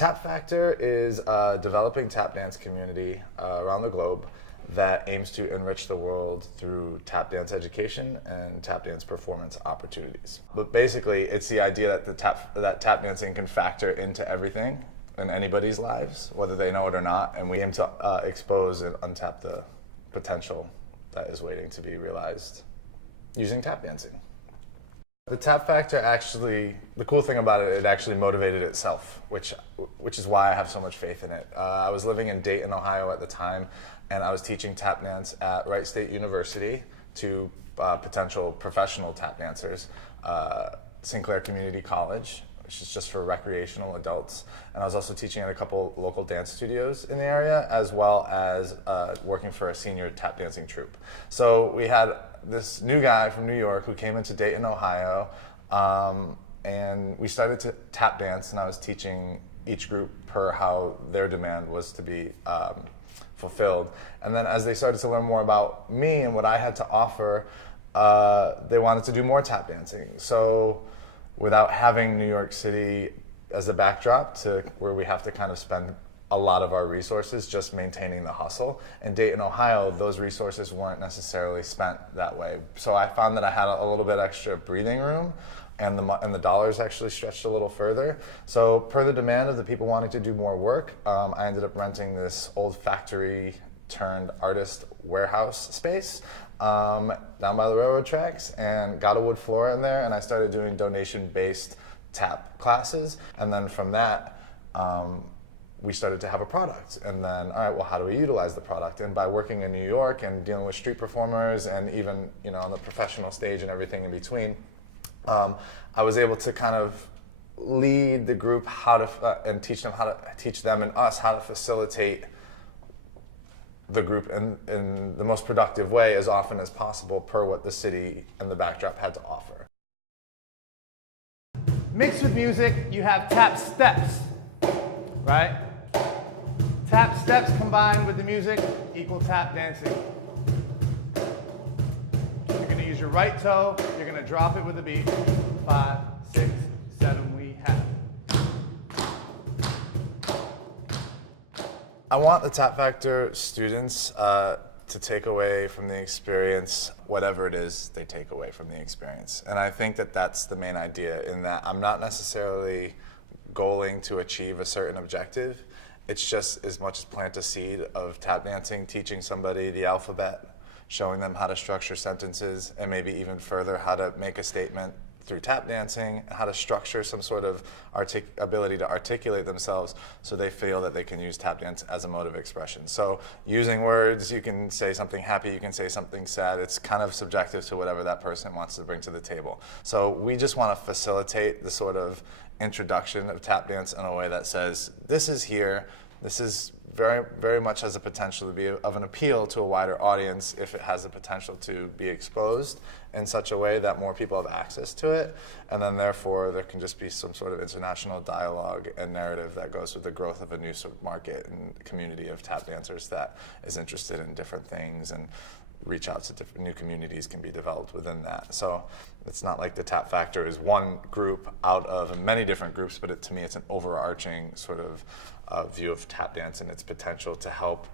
Tap Factor is a developing tap dance community around the globe that aims to enrich the world through tap dance education and tap dance performance opportunities. But basically, it's the idea that tap dancing can factor into everything in anybody's lives, whether they know it or not, and we aim to expose and untap the potential that is waiting to be realized using tap dancing. The Tap Factor actually, the cool thing about it, it actually motivated itself, which is why I have so much faith in it. I was living in Dayton, Ohio at the time, and I was teaching tap dance at Wright State University to potential professional tap dancers, Sinclair Community College, which is just for recreational adults. And I was also teaching at a couple local dance studios in the area, as well as working for a senior tap dancing troupe. So we had this new guy from New York who came into Dayton, Ohio, and we started to tap dance, and I was teaching each group per how their demand was to be fulfilled. And then as they started to learn more about me and what I had to offer, they wanted to do more tap dancing. So without having New York City as a backdrop to where we have to kind of spend a lot of our resources just maintaining the hustle. In Dayton, Ohio, those resources weren't necessarily spent that way. So I found that I had a little bit extra breathing room, and the dollars actually stretched a little further. So per the demand of the people wanting to do more work, I ended up renting this old factory turned artist warehouse space down by the railroad tracks, and got a wood floor in there, and I started doing donation-based tap classes. And then from that, we started to have a product. And then, all right, well, how do we utilize the product? And by working in New York and dealing with street performers and even, you know, on the professional stage and everything in between, I was able to kind of lead the group and teach them and us how to facilitate the group in the most productive way as often as possible per what the city and the backdrop had to offer. Mixed with music, you have tap steps, right? Tap steps combined with the music equal tap dancing. You're going to use your right toe, you're going to drop it with the beat. 5, 6, 7, we have. I want the Tap Factor students to take away from the experience whatever it is they take away from the experience. And I think that that's the main idea, in that I'm not necessarily goaling to achieve a certain objective. It's just as much as plant a seed of tap dancing, teaching somebody the alphabet, showing them how to structure sentences, and maybe even further how to make a statement through tap dancing, how to structure some sort of ability to articulate themselves so they feel that they can use tap dance as a mode of expression. So using words, you can say something happy, you can say something sad. It's kind of subjective to whatever that person wants to bring to the table. So we just want to facilitate the sort of introduction of tap dance in a way that says, this is here, this is very, very much has a potential to be of an appeal to a wider audience if it has the potential to be exposed in such a way that more people have access to it. And then therefore there can just be some sort of international dialogue and narrative that goes with the growth of a new sort of market and community of tap dancers that is interested in different things, and reach out to different new communities can be developed within that. So it's not like the Tap Factor is one group out of many different groups, but to me it's an overarching sort of view of tap dance and its potential to help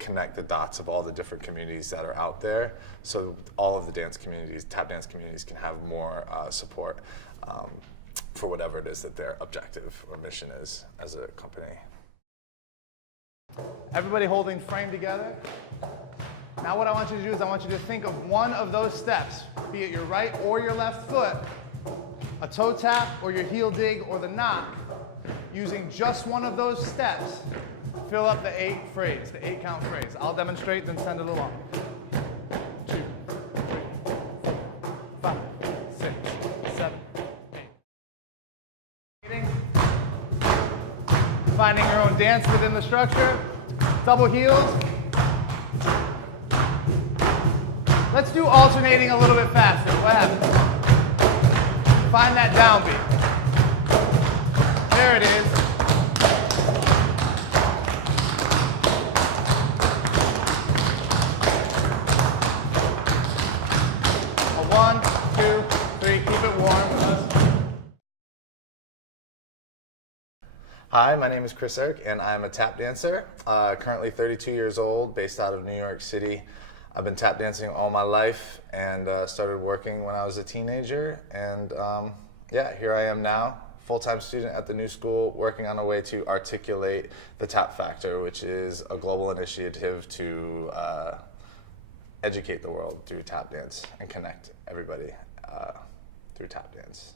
connect the dots of all the different communities that are out there, so all of the dance communities, tap dance communities, can have more support for whatever it is that their objective or mission is as a company. Everybody holding frame together. Now what I want you to do is I want you to think of one of those steps, be it your right or your left foot, a toe tap or your heel dig or the knock. Using just one of those steps, fill up the 8 count phrase. I'll demonstrate, then send it along. 2, 3, 4, 5, 6, 7, 8. Finding your own dance within the structure. Double heels. Let's do alternating a little bit faster. What happens? Find that downbeat. There it is. A 1, 2, 3, keep it warm. Hi, my name is Chris Erk, and I'm a tap dancer, currently 32 years old, based out of New York City. I've been tap dancing all my life and started working when I was a teenager. And yeah, here I am now, full-time student at the new school, working on a way to articulate the Tap Factor, which is a global initiative to educate the world through tap dance and connect everybody through tap dance.